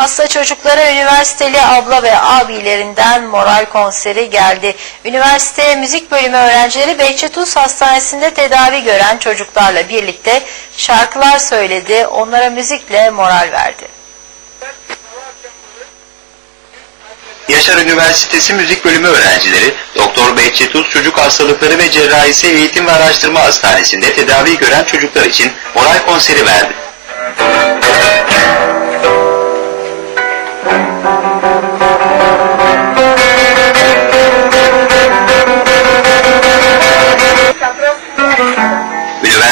Hasta çocuklara üniversiteli abla ve abilerinden moral konseri geldi. Üniversite müzik bölümü öğrencileri Behçet Uz Hastanesi'nde tedavi gören çocuklarla birlikte şarkılar söyledi, onlara müzikle moral verdi. Yaşar Üniversitesi Müzik Bölümü öğrencileri Doktor Behçet Uz Çocuk Hastalıkları ve Cerrahisi Eğitim ve Araştırma Hastanesi'nde tedavi gören çocuklar için moral konseri verdi.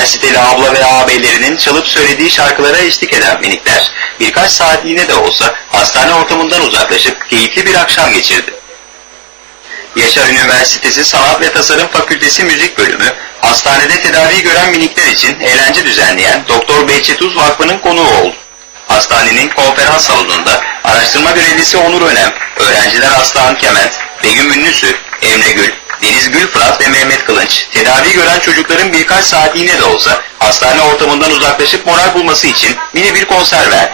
Üniversiteli abla ve ağabeylerinin çalıp söylediği şarkılara eşlik eden minikler birkaç saatliğine de olsa hastane ortamından uzaklaşıp keyifli bir akşam geçirdi. Yaşar Üniversitesi Sanat ve Tasarım Fakültesi Müzik Bölümü, hastanede tedavi gören minikler için eğlence düzenleyen Doktor Behçet Uz Vakfı'nın konuğu oldu. Hastanenin konferans salonunda araştırma görevlisi Onur Önem, öğrenciler Aslan Kement, Begüm Ünlüsü, Emre Gül, Deniz Gül Fırat ve Mehmet Kılınç, tedavi gören çocukların birkaç saatliğine de olsa hastane ortamından uzaklaşıp moral bulması için mini bir konser verdi.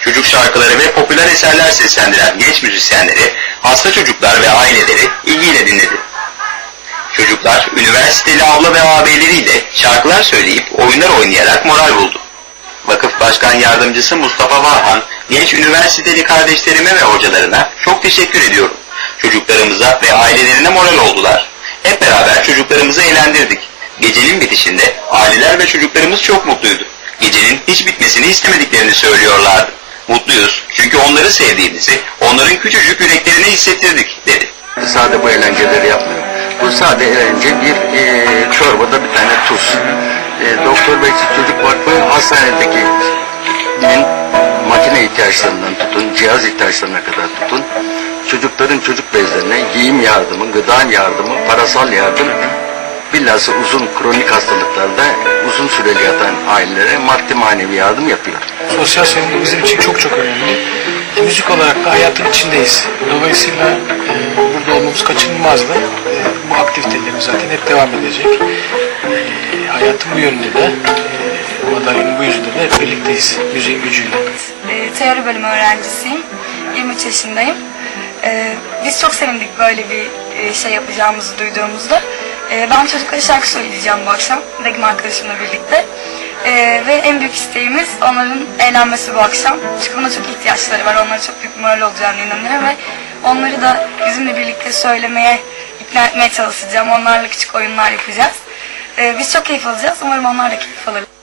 Çocuk şarkıları ve popüler eserler seslendiren genç müzisyenleri, hasta çocuklar ve aileleri ilgiyle dinledi. Çocuklar, üniversiteli abla ve ağabeyleriyle şarkılar söyleyip oyunlar oynayarak moral buldu. Vakıf Başkan Yardımcısı Mustafa Varhan, genç üniversiteli kardeşlerime ve hocalarına çok teşekkür ediyorum. Çocuklarımıza ve ailelerine moral oldular. Hep beraber çocuklarımızı eğlendirdik. Gecenin bitişinde aileler ve çocuklarımız çok mutluydu. Gecenin hiç bitmesini istemediklerini söylüyorlardı. Mutluyuz çünkü onları sevdiğimizi, onların küçücük yüreklerine hissettirdik dedi. Sade bu eğlenceleri yapmıyor. Bu sade eğlence bir e, çorbada bir tane tuz. E, Doktor Bekçi Çocuk Vakfı hastanedeki makine ihtiyaçlarından tutun, cihaz ihtiyaçlarına kadar tutun, çocukların çocuk bezlerine giyim yardımı, gıda yardımı, parasal yardım, bilhassa uzun kronik hastalıklarda uzun süreli yatan ailelere maddi manevi yardım yapıyor. Sosyal sorumluluk bizim için çok çok önemli. Müzik olarak da hayatın içindeyiz. Dolayısıyla e, olmamız kaçınılmazdı. E, bu aktivitelerimiz zaten hep devam edecek. E, hayatın bu yönünde de, e, madalyonun bu yüzünde de hep birlikteyiz. Müziğin gücüyle. E, teori bölümü öğrencisiyim. 23 yaşındayım. E, biz çok sevindik böyle bir e, şey yapacağımızı duyduğumuzda. E, ben çocuklara şarkı söyleyeceğim bu akşam. Begüm arkadaşımla birlikte. E, ve en büyük isteğimiz onların eğlenmesi bu akşam. Çünkü buna çok ihtiyaçları var. Onlara çok büyük moral olacağını inanıyorum ve onları da bizimle birlikte söylemeye, ikna etmeye çalışacağım. Onlarla küçük oyunlar yapacağız. E, biz çok keyif alacağız. Umarım onlar da keyif alır.